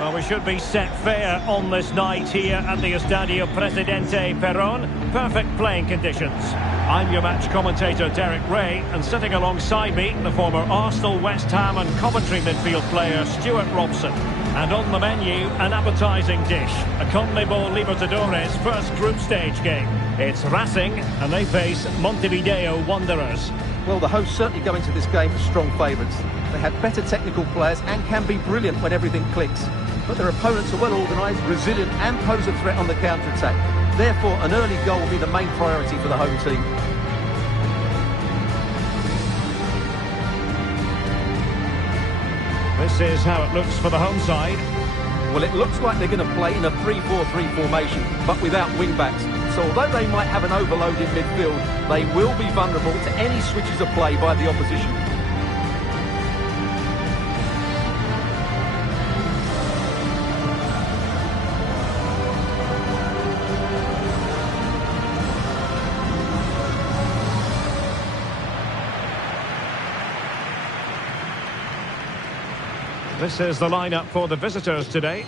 Well, we should be set fair on this night here at the Estadio Presidente Perón. Perfect playing conditions. I'm your match commentator, Derek Ray, and sitting alongside me, the former Arsenal, West Ham and Coventry midfield player, Stuart Robson. And on the menu, an appetising dish, a CONMEBOL Libertadores first group stage game. It's Racing, and they face Montevideo Wanderers. Well, the hosts certainly go into this game as strong favourites. They have better technical players and can be brilliant when everything clicks. But their opponents are well organised, resilient and pose a threat on the counter-attack. Therefore, an early goal will be the main priority for the home team. This is how it looks for the home side. Well, it looks like they're going to play in a 3-4-3 formation, but without wing-backs. So although they might have an overloaded midfield, they will be vulnerable to any switches of play by the opposition. This is the lineup for the visitors today.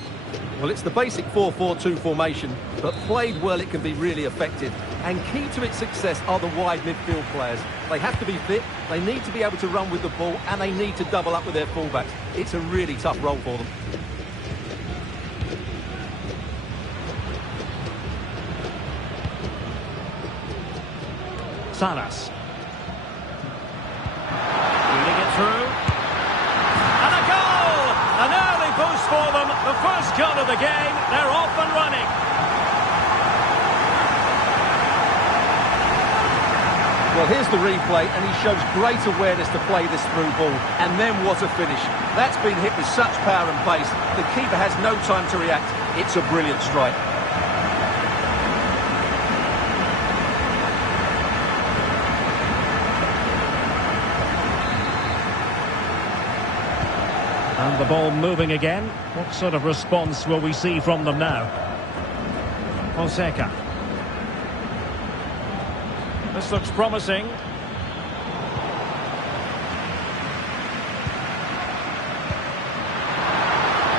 Well, it's the basic 4-4-2 formation, but played well it can be really effective. And key to its success are the wide midfield players. They have to be fit, they need to be able to run with the ball, and they need to double up with their fullbacks. It's a really tough role for them. Salas. Leading it through. And a goal! An early boost for them. The first goal of the game. They're off and running. Well, here's the replay, and he shows great awareness to play this through ball. And then what a finish. That's been hit with such power and pace. The keeper has no time to react. It's a brilliant strike. And the ball moving again. What sort of response will we see from them now? Fonseca. This looks promising.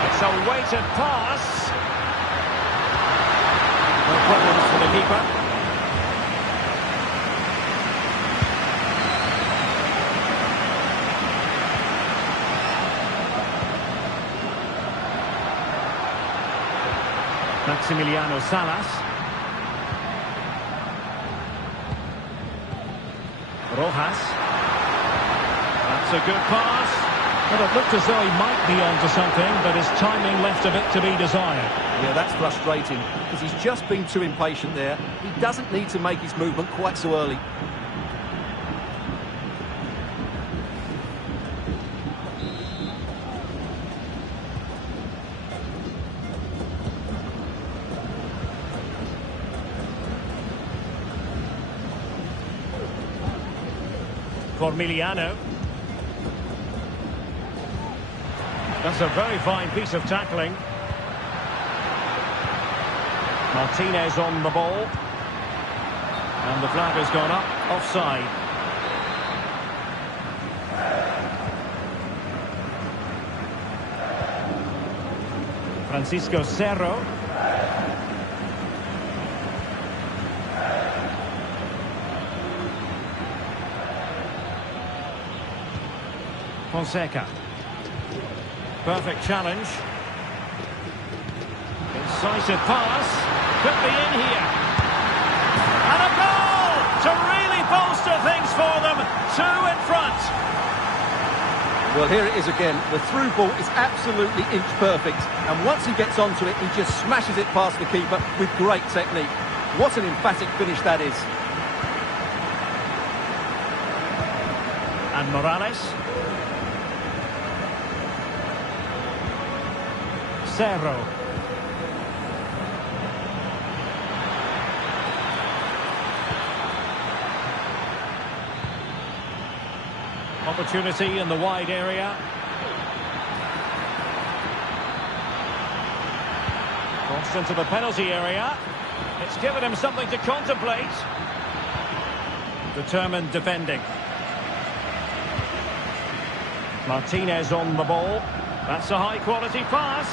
It's a weighted pass. No problems for the keeper. Maximiliano Salas. Rojas. That's a good pass. Well, it looked as though he might be onto something, but his timing left a bit to be desired. Yeah, that's frustrating, because he's just been too impatient there. He doesn't need to make his movement quite so early. Formiliano. That's a very fine piece of tackling. Martinez on the ball. And the flag has gone up, offside. Francisco Cerro. Fonseca. Perfect challenge. Incisive pass. Could be in here. And a goal to really bolster things for them. 2 in front. Well, here it is again. The through ball is absolutely inch perfect. And once he gets onto it, he just smashes it past the keeper with great technique. What an emphatic finish that is. And Morales. Cerro. Opportunity in the wide area. Crossed into the penalty area. It's given him something to contemplate. Determined defending. Martinez on the ball. That's a high-quality pass.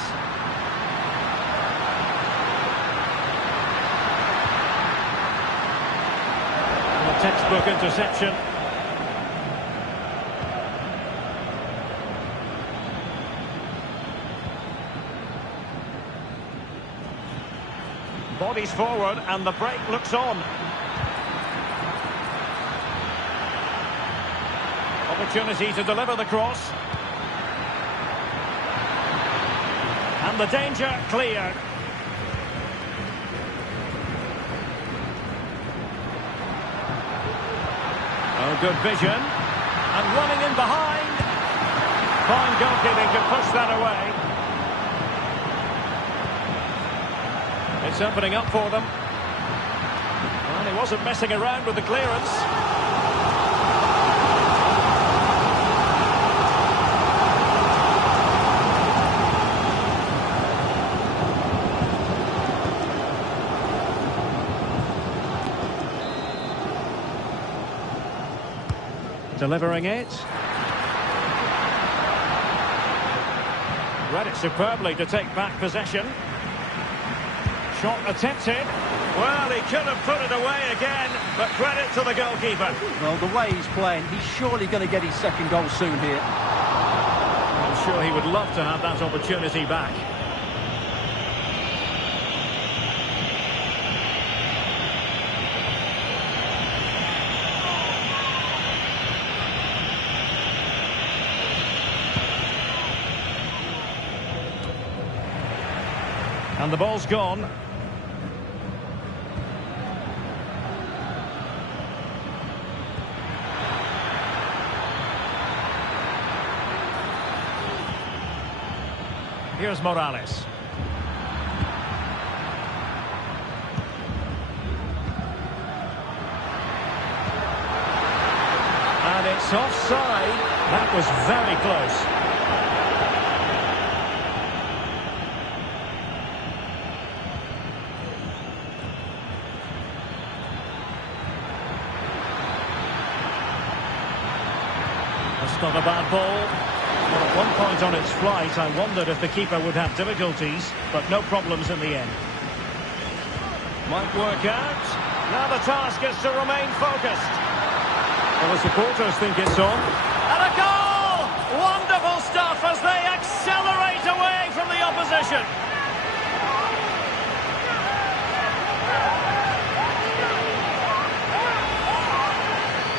Textbook interception. Bodies forward and the break looks on. Opportunity to deliver the cross. And the danger cleared. Oh, good vision. And running in behind. Fine goalkeeping to push that away. It's opening up for them. Well, he wasn't messing around with the clearance. Delivering it. Read it superbly to take back possession. Shot attempted. Well, he could have put it away again, but credit to the goalkeeper. Well, the way he's playing, he's surely going to get his second goal soon here. I'm sure he would love to have that opportunity back. And the ball's gone. Here's Morales. And it's offside. That was very close. That's not a bad ball. Well, at one point on its flight, I wondered if the keeper would have difficulties, but no problems in the end. Might work out. Now the task is to remain focused. Well, the supporters think it's on. And a goal! Wonderful stuff as they accelerate away from the opposition.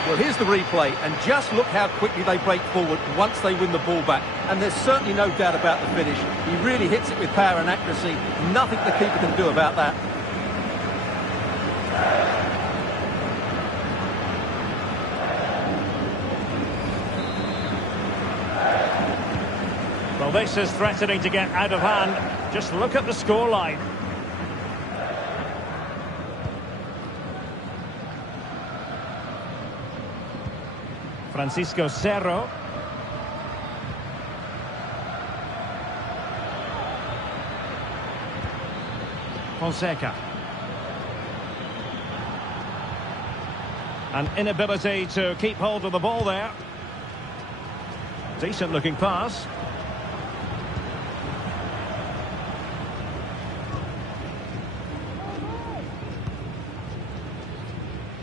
Well, here's the replay, and just look how quickly they break forward once they win the ball back. And there's certainly no doubt about the finish. He really hits it with power and accuracy. Nothing the keeper can do about that. Well, this is threatening to get out of hand. Just look at the scoreline. Francisco Cerro. Fonseca. An inability to keep hold of the ball there. Decent looking pass.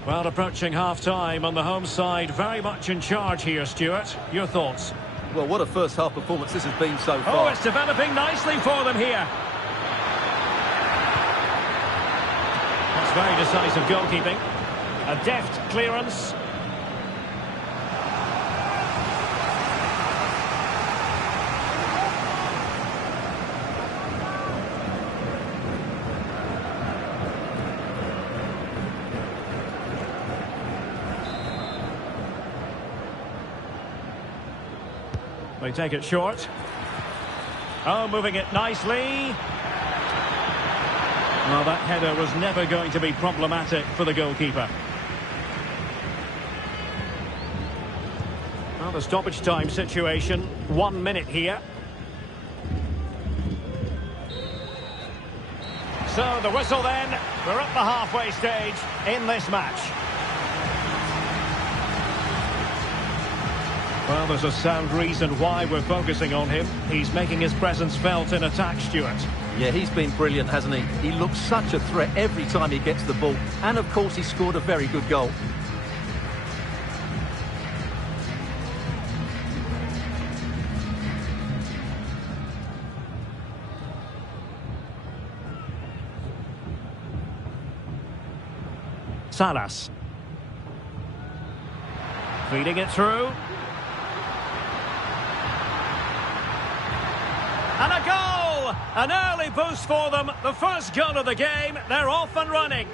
Well, approaching half-time on the home side, very much in charge here, Stuart. Your thoughts? Well, what a first-half performance this has been so Oh, far. it's developing nicely for them here. That's very decisive goalkeeping. A deft clearance. They take it short. Oh, moving it nicely. Well, that header was never going to be problematic for the goalkeeper. Well, the stoppage time situation, 1 minute here. So the whistle then, we're at the halfway stage in this match. Well, there's a sound reason why we're focusing on him. He's making his presence felt in attack, Stuart. Yeah, he's been brilliant, hasn't he? He looks such a threat every time he gets the ball. And, of course, he scored a very good goal. Salas. Feeding it through. And a goal! An early boost for them. The first goal of the game. They're off and running.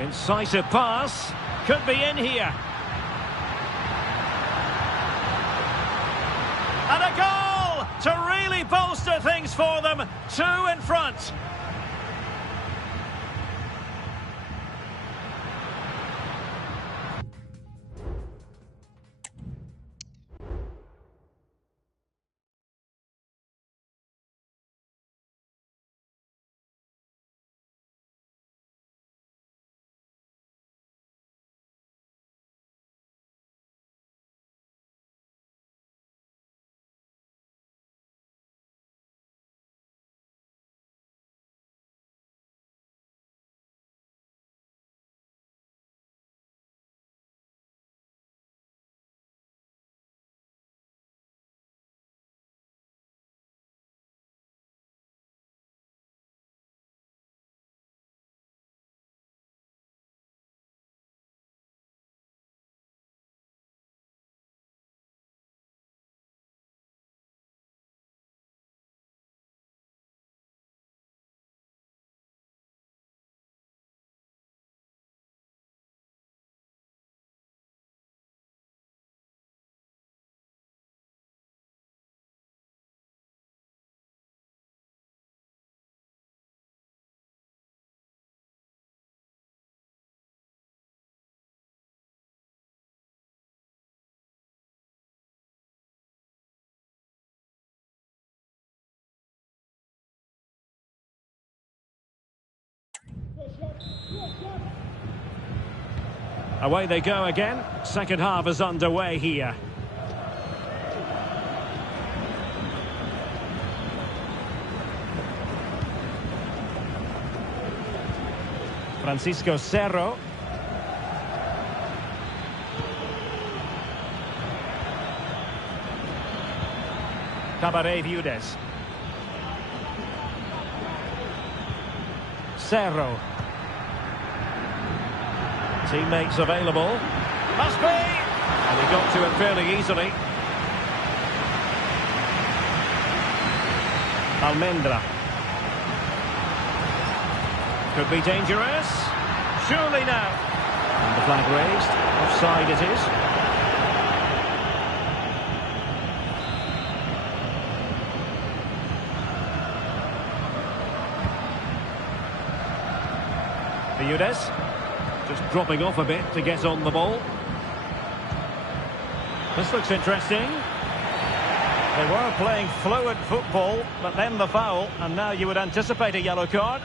Incisive pass. Could be in here. And a goal to really bolster things for them. 2 in front. Away they go again. Second half is underway here. Francisco Cerro. Cabaret Viudes. Cerro. Teammates available. Must be! And he got to it fairly easily. Almendra. Could be dangerous. Surely now. And the flag raised. Offside it is. Viudes. Just dropping off a bit to get on the ball. This looks interesting. They were playing fluid football, but then the foul, and now you would anticipate a yellow card.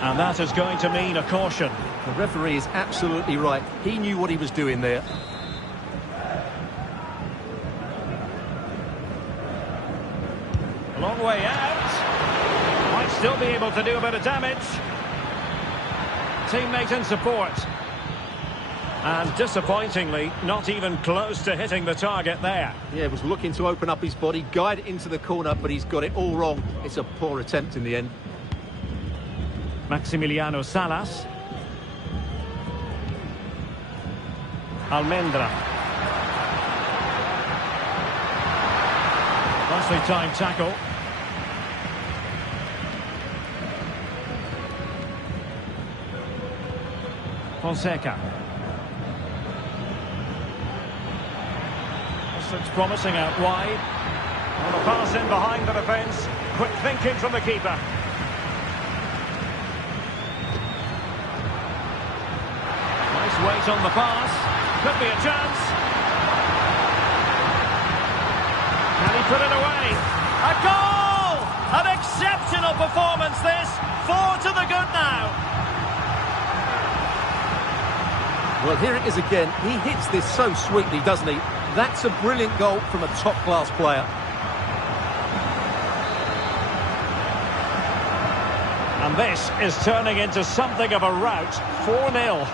And that is going to mean a caution. The referee is absolutely right. He knew what he was doing there. A long way out. Might still be able to do a bit of damage. Teammate in support. And disappointingly, not even close to hitting the target there. Yeah, was looking to open up his body, guide it into the corner, but he's got it all wrong. It's a poor attempt in the end. Maximiliano Salas. Almendra. Nicely timed tackle. Fonseca. This looks promising out wide. On the pass in behind the defence. Quick thinking from the keeper. Nice weight on the pass. Could be a chance. Can he put it away? A goal! An exceptional performance this. 4 to the good now. Well, here it is again. He hits this so sweetly, doesn't he? That's a brilliant goal from a top-class player. And this is turning into something of a rout. 4-0.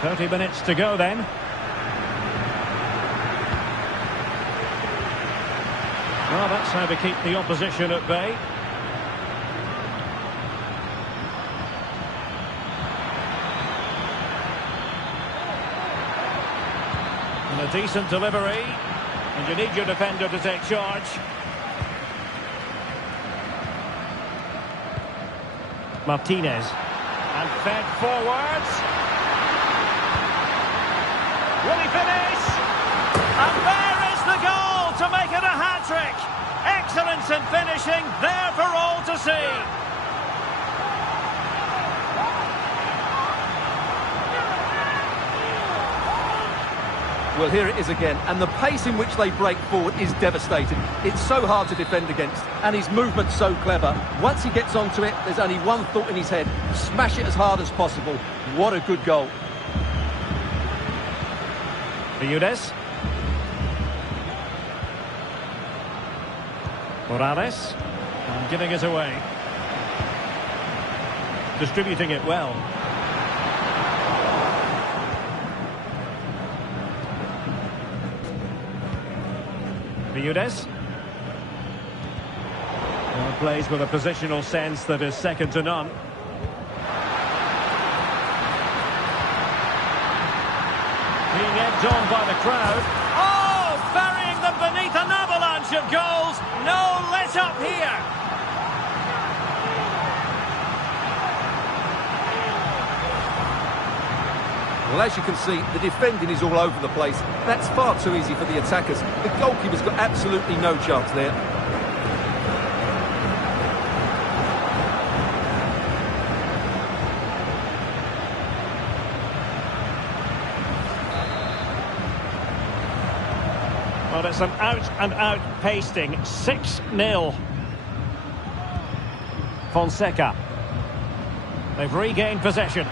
30 minutes to go then. Well, that's how to keep the opposition at bay. And a decent delivery. And you need your defender to take charge. Martinez. And fed forwards. Will he finish? And there is the goal to make it a hat-trick. Excellence in finishing, there for all to see. Well, here it is again, and the pace in which they break forward is devastating. It's so hard to defend against, and his movement's so clever. Once he gets onto it, there's only one thought in his head: smash it as hard as possible. What a good goal. Bermudez. Morales. And giving it away. Distributing it well. Bermudez. Well, plays with a positional sense that is second to none. Being egged on by the crowd. Oh, burying them beneath an avalanche of goals. No let up here. Well, as you can see, the defending is all over the place. That's far too easy for the attackers. The goalkeeper's got absolutely no chance there. Well, it's an out-and-out pasting. 6-0. Fonseca. They've regained possession.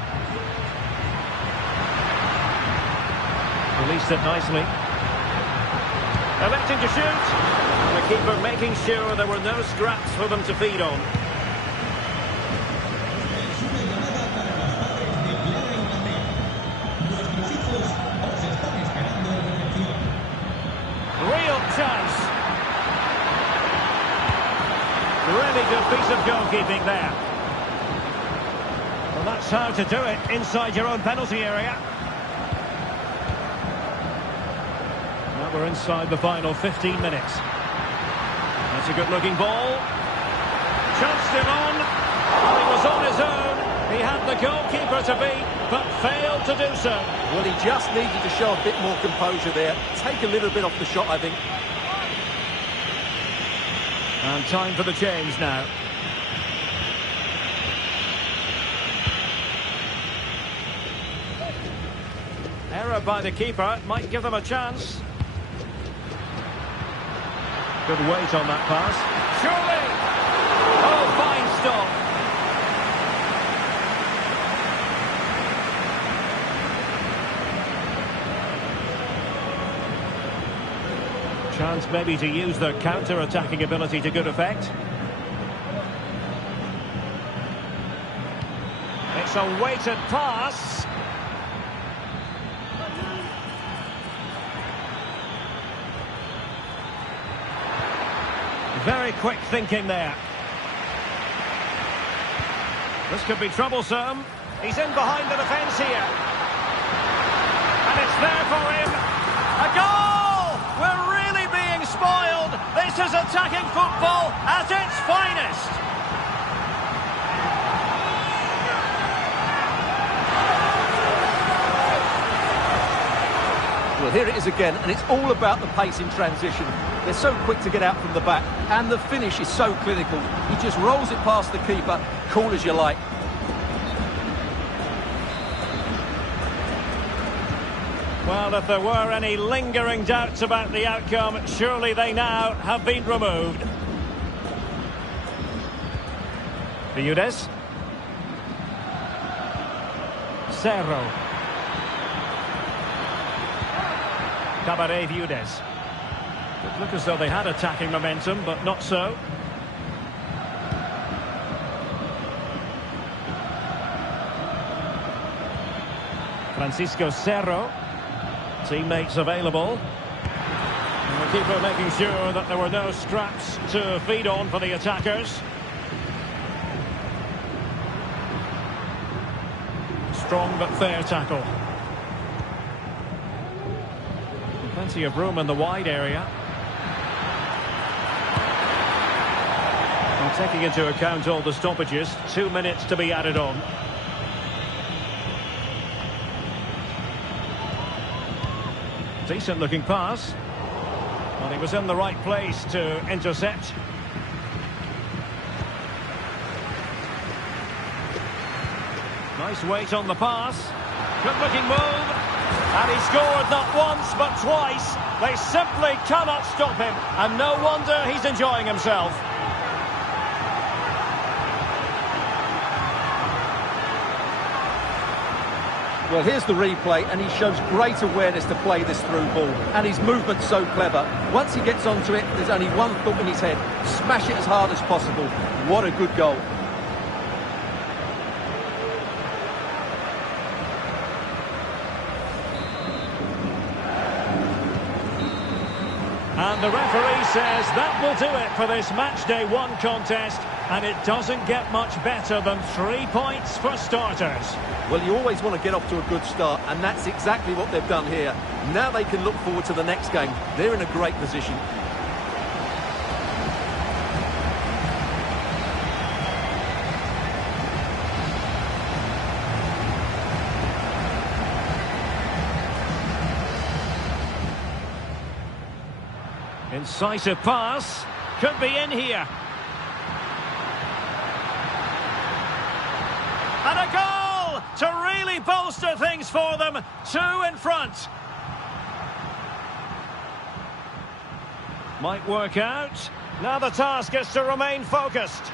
Released it nicely. Electing to shoot. And the keeper making sure there were no scraps for them to feed on. Real chance. Really good piece of goalkeeping there. Well, that's how to do it inside your own penalty area. We're inside the final 15 minutes. That's a good-looking ball. Chanced him on. Well, he was on his own. He had the goalkeeper to beat, but failed to do so. Well, he just needed to show a bit more composure there. Take a little bit off the shot, I think. And time for the change now. Error by the keeper might give them a chance. Good weight on that pass. Surely! Oh, fine stop. Chance maybe to use their counter-attacking ability to good effect. It's a weighted pass. Very quick thinking there. This could be troublesome. He's in behind the defence here. And it's there for him. A goal! We're really being spoiled. This is attacking football at its finest. Well, here it is again, and it's all about the pace in transition. They're so quick to get out from the back, and the finish is so clinical. He just rolls it past the keeper, cool as you like. Well, if there were any lingering doubts about the outcome, surely they now have been removed. Bermudez. Cerro. Cabaret Bermudez. It looked as though they had attacking momentum, but not so. Francisco Cerro. Teammates available. And goalkeeper making sure that there were no scraps to feed on for the attackers. Strong but fair tackle. Plenty of room in the wide area. And taking into account all the stoppages, 2 minutes to be added on. Decent looking pass. Well, he was in the right place to intercept. Nice weight on the pass. Good looking move. And he scored not once but twice. They simply cannot stop him. And no wonder he's enjoying himself. Well, here's the replay, and he shows great awareness to play this through ball. And his movement's so clever. Once he gets onto it, there's only one thought in his head. Smash it as hard as possible. What a good goal. And the referee says that will do it for this match day 1 contest. And it doesn't get much better than 3 points for starters. Well, you always want to get off to a good start, and that's exactly what they've done here. Now they can look forward to the next game. They're in a great position. Incisive pass. Could be in here. And a goal to really bolster things for them. 2 in front. Might work out. Now the task is to remain focused.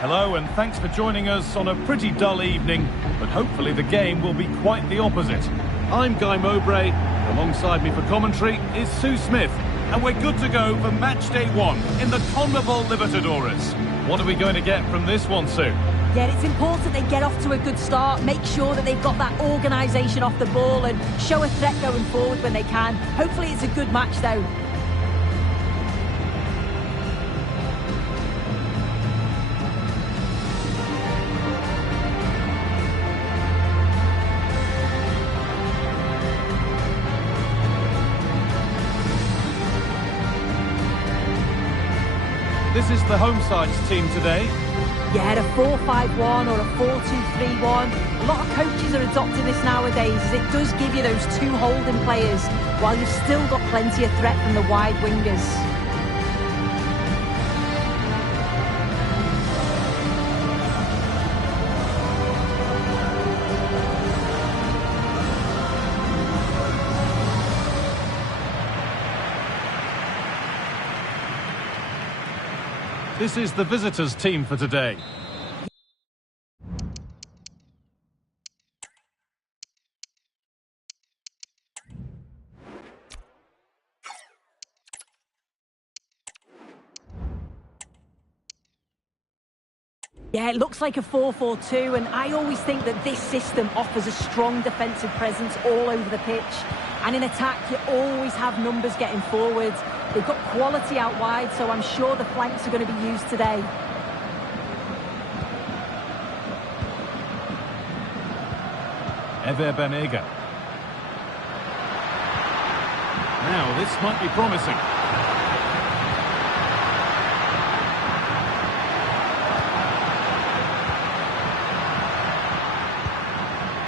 Hello and thanks for joining us on a pretty dull evening, but hopefully the game will be quite the opposite. I'm Guy Mowbray, and alongside me for commentary is Sue Smith, and we're good to go for match day 1 in the CONMEBOL Libertadores. What are we going to get from this one, Sue? Yeah, it's important they get off to a good start, make sure that they've got that organisation off the ball and show a threat going forward when they can. Hopefully it's a good match though. This is the home side's team today. Yeah, a 4-5-1 or a 4-2-3-1. A lot of coaches are adopting this nowadays as it does give you those two holding players while you've still got plenty of threat from the wide wingers. This is the visitors' team for today. Yeah, it looks like a 4-4-2, and I always think that this system offers a strong defensive presence all over the pitch. And in attack, you always have numbers getting forward. They've got quality out wide, so I'm sure the flanks are going to be used today. Ever Banega. Now, this might be promising.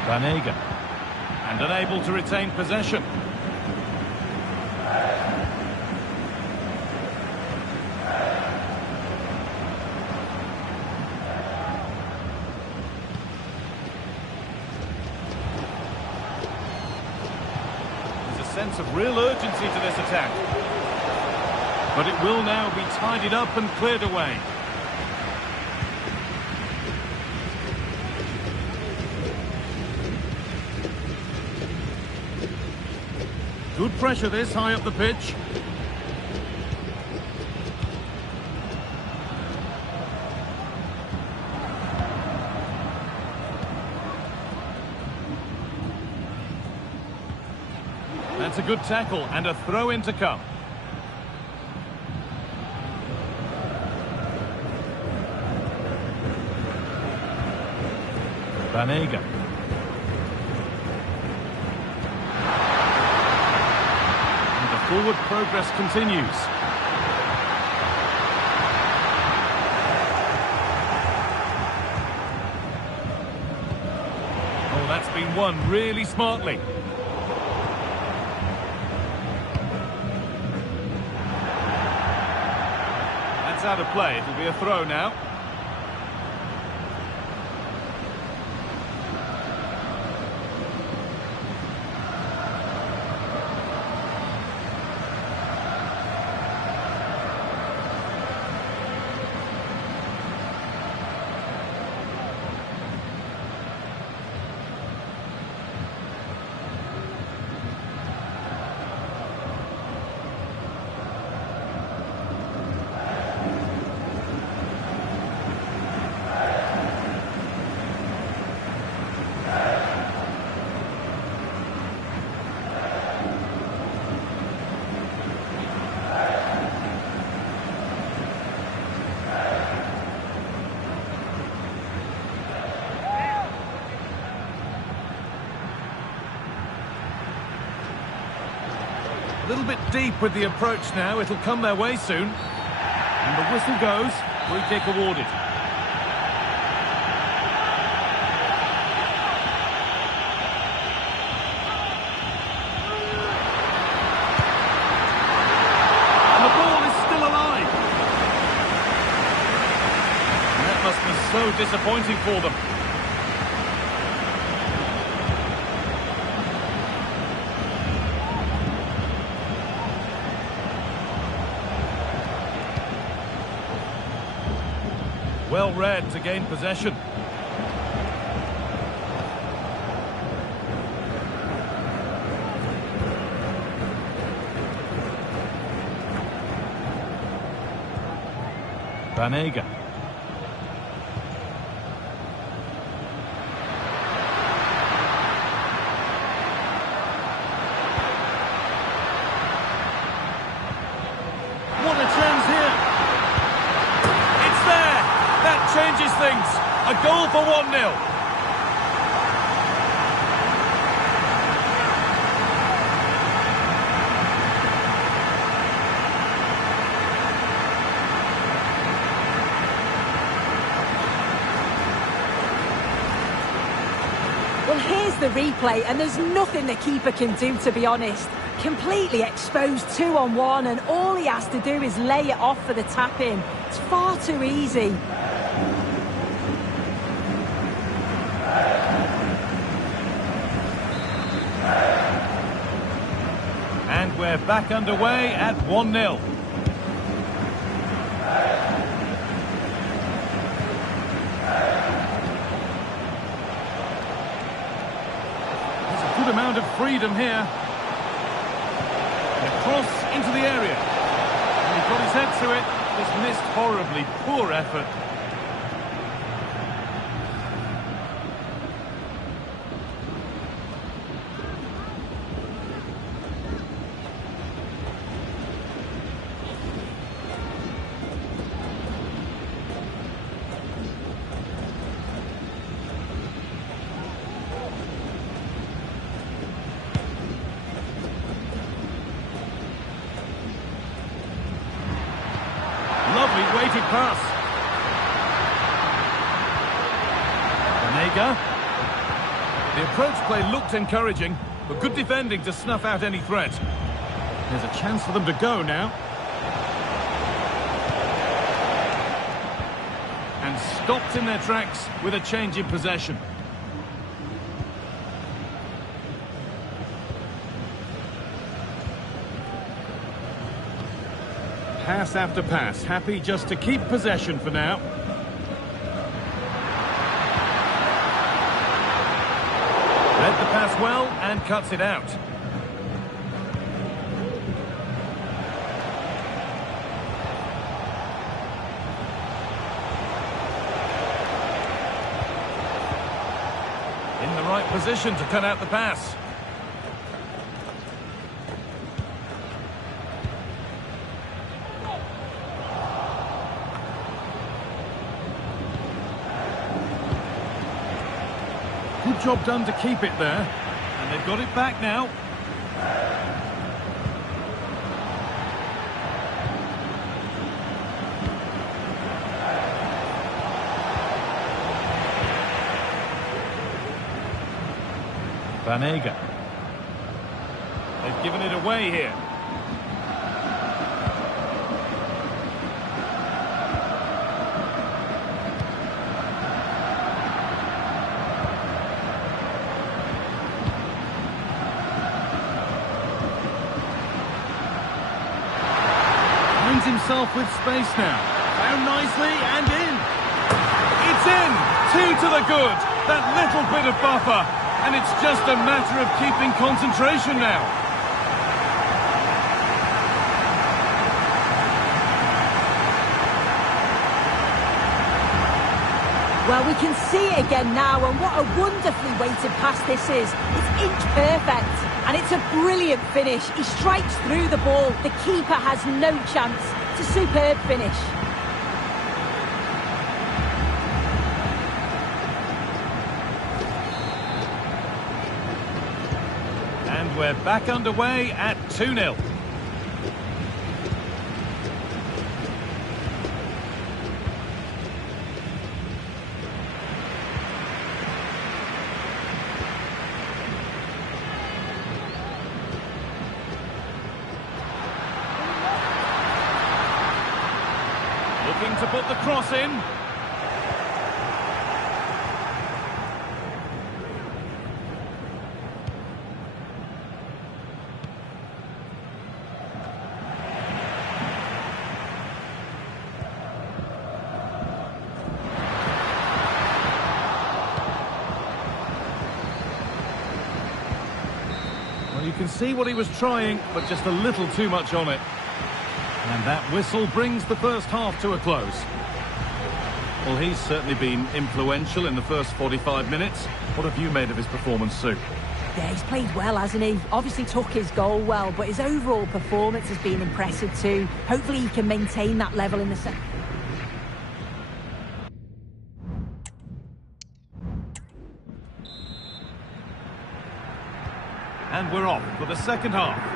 Banega. And unable to retain possession. Sense of real urgency to this attack, but it will now be tidied up and cleared away. Good pressure this high up the pitch. That's a good tackle and a throw in to come. Banega. And the forward progress continues. Oh, that's been won really smartly. Out of play, it'll be a throw now. A little bit deep with the approach now. It'll come their way soon. And the whistle goes. Free kick awarded. And the ball is still alive. And that must be so disappointing for them. well read to gain possession. Banega. What a chance here. It's there. That changes things. A goal for 1-0. Well, here's the replay, and there's nothing the keeper can do, to be honest. Completely exposed 2-on-1, and all he has to do is lay it off for the tap-in. It's far too easy. And we're back underway at 1-0. Good amount of freedom here. And a cross into the area. And he got his head to it. Just missed horribly. Poor effort. Lovely weighted pass. Banega. The approach play looked encouraging, but good defending to snuff out any threat. There's a chance for them to go now. And stopped in their tracks with a change in possession. Pass after pass, happy just to keep possession for now. Read the pass well and cuts it out. In the right position to cut out the pass. Good job done to keep it there. And they've got it back now. Banega. They've given it away here. Himself with space now. Found nicely and in. It's in. 2 to the good. That little bit of buffer. And it's just a matter of keeping concentration now. Well, we can see it again now, and what a wonderfully weighted pass this is. It's inch perfect, and it's a brilliant finish. He strikes through the ball. The keeper has no chance. It's a superb finish. And we're back underway at 2-0. Looking to put the cross in. can see what he was trying, but just a little too much on it. And that whistle brings the first half to a close. Well, he's certainly been influential in the first 45 minutes. What have you made of his performance, Sue? Yeah, he's played well, hasn't he? Obviously took his goal well, but his overall performance has been impressive too. Hopefully he can maintain that level in the second. And we're off for the second half.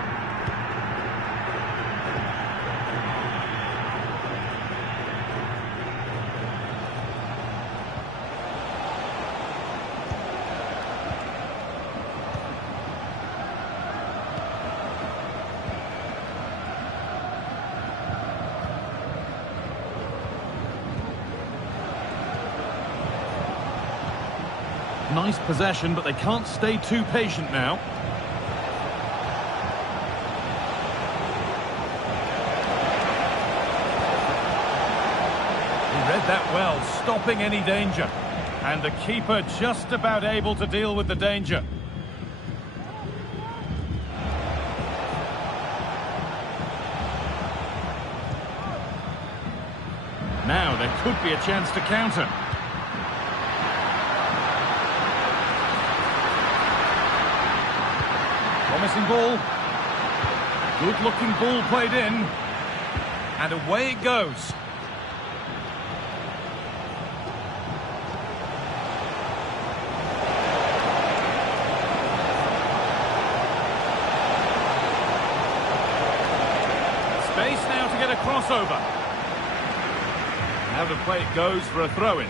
Nice possession, but they can't stay too patient now. He read that well, stopping any danger. And the keeper just about able to deal with the danger. Now there could be a chance to counter. Promising ball. Good-looking ball played in. And away it goes. Space now to get a crossover. Out of play it goes for a throw-in.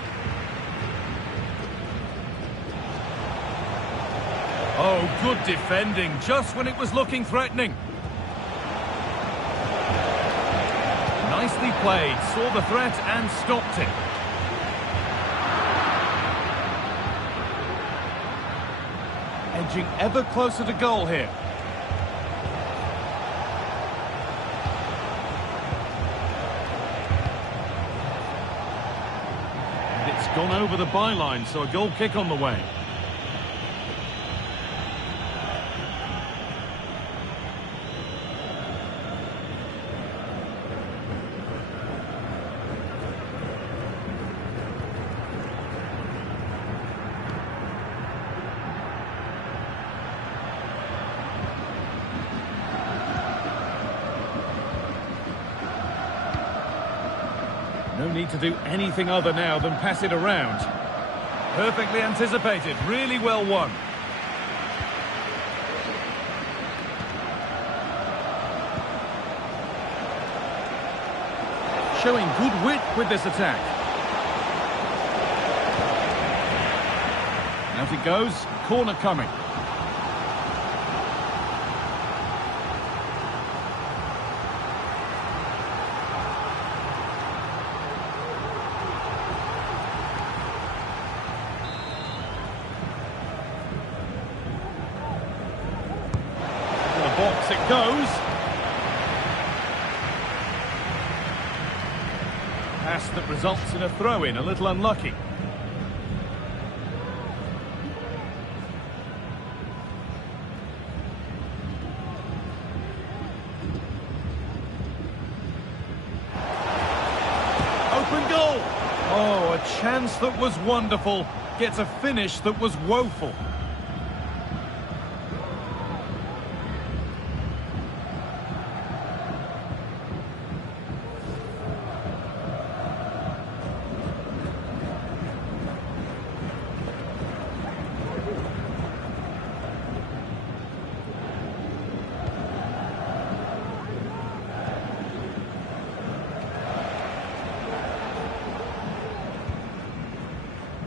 Oh, good defending, just when it was looking threatening. Nicely played, saw the threat and stopped it. Edging ever closer to goal here. And it's gone over the byline, so a goal kick on the way. No need to do anything other now than pass it around. Perfectly anticipated, really well won. Showing good wit with this attack. Out it goes, corner coming. Box it goes. Pass that results in a throw-in, a little unlucky. Open goal. Oh, a chance that was wonderful. Gets a finish that was woeful.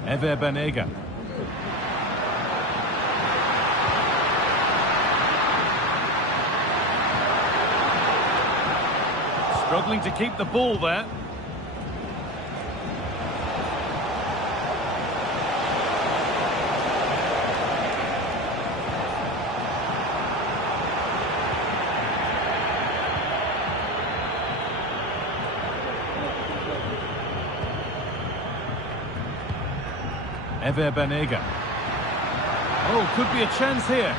Ever Banega. Struggling to keep the ball there. Ever Banega. Oh, could be a chance here.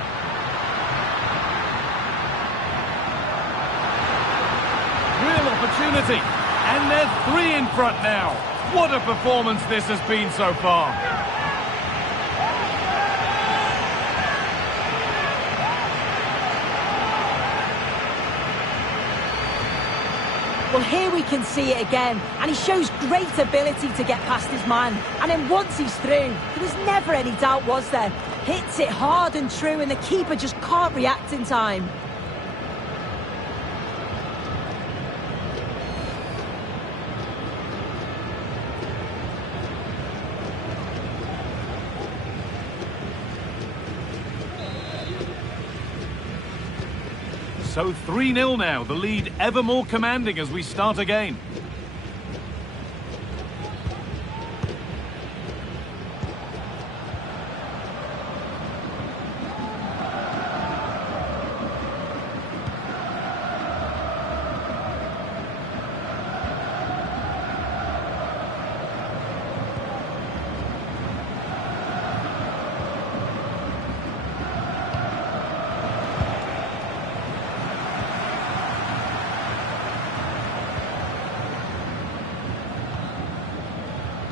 opportunity. And they're 3 in front now. What a performance this has been so far. Well, here we can see it again, and he shows great ability to get past his man. And then once he's through, there was never any doubt, was there? Hits it hard and true, and the keeper just can't react in time. So 3-0 now, the lead ever more commanding as we start again.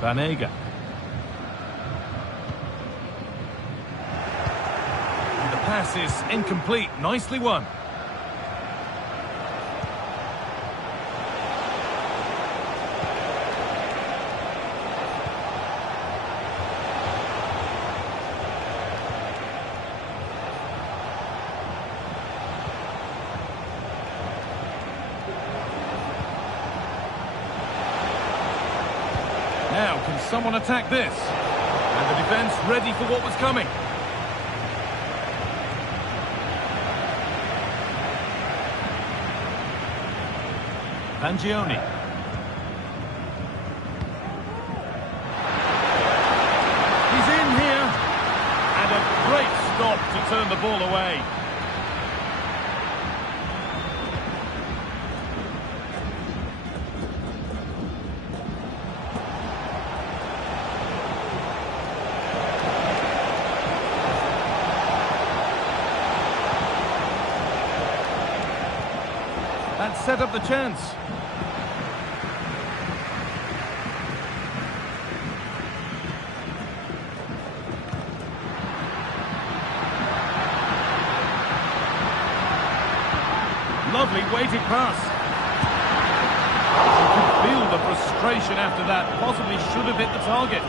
Banega. The pass is incomplete. Nicely won. Now, can someone attack this? And the defence ready for what was coming. Bangioni. He's in here. And a great stop to turn the ball away. That set up the chance. Lovely weighted pass. You could feel the frustration after that. Possibly should have hit the target.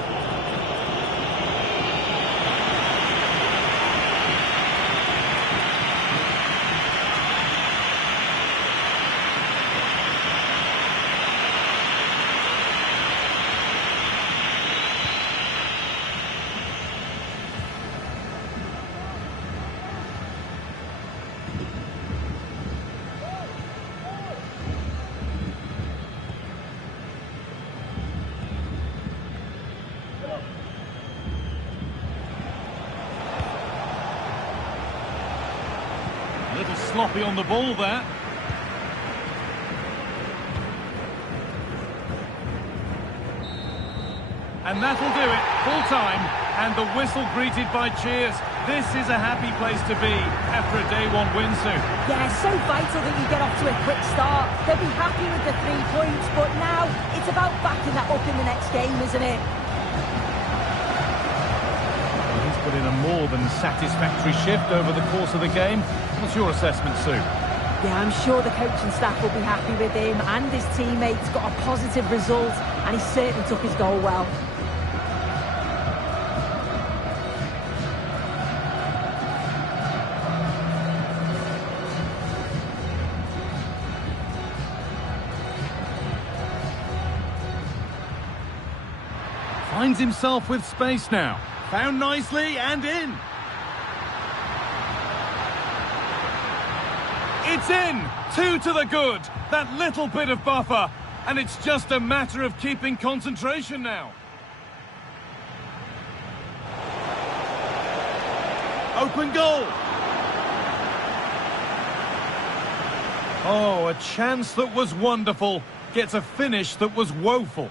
A little sloppy on the ball there. And that'll do it, full time, and the whistle greeted by cheers. This is a happy place to be after a day one win, Sue. Yeah, so vital that you get off to a quick start. They'll be happy with the 3 points, but now it's about backing that up in the next game, isn't it? He's put in a more than satisfactory shift over the course of the game. What's your assessment, Sue? Yeah, I'm sure the coaching staff will be happy with him, and his teammates got a positive result, and he certainly took his goal well. Finds himself with space now. Found nicely and in. It's in! 2 to the good. That little bit of buffer. And it's just a matter of keeping concentration now. Open goal. Oh, a chance that was wonderful. Gets a finish that was woeful.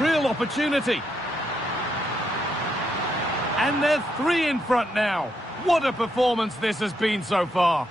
Real opportunity. And they're 3 in front now. What a performance this has been so far.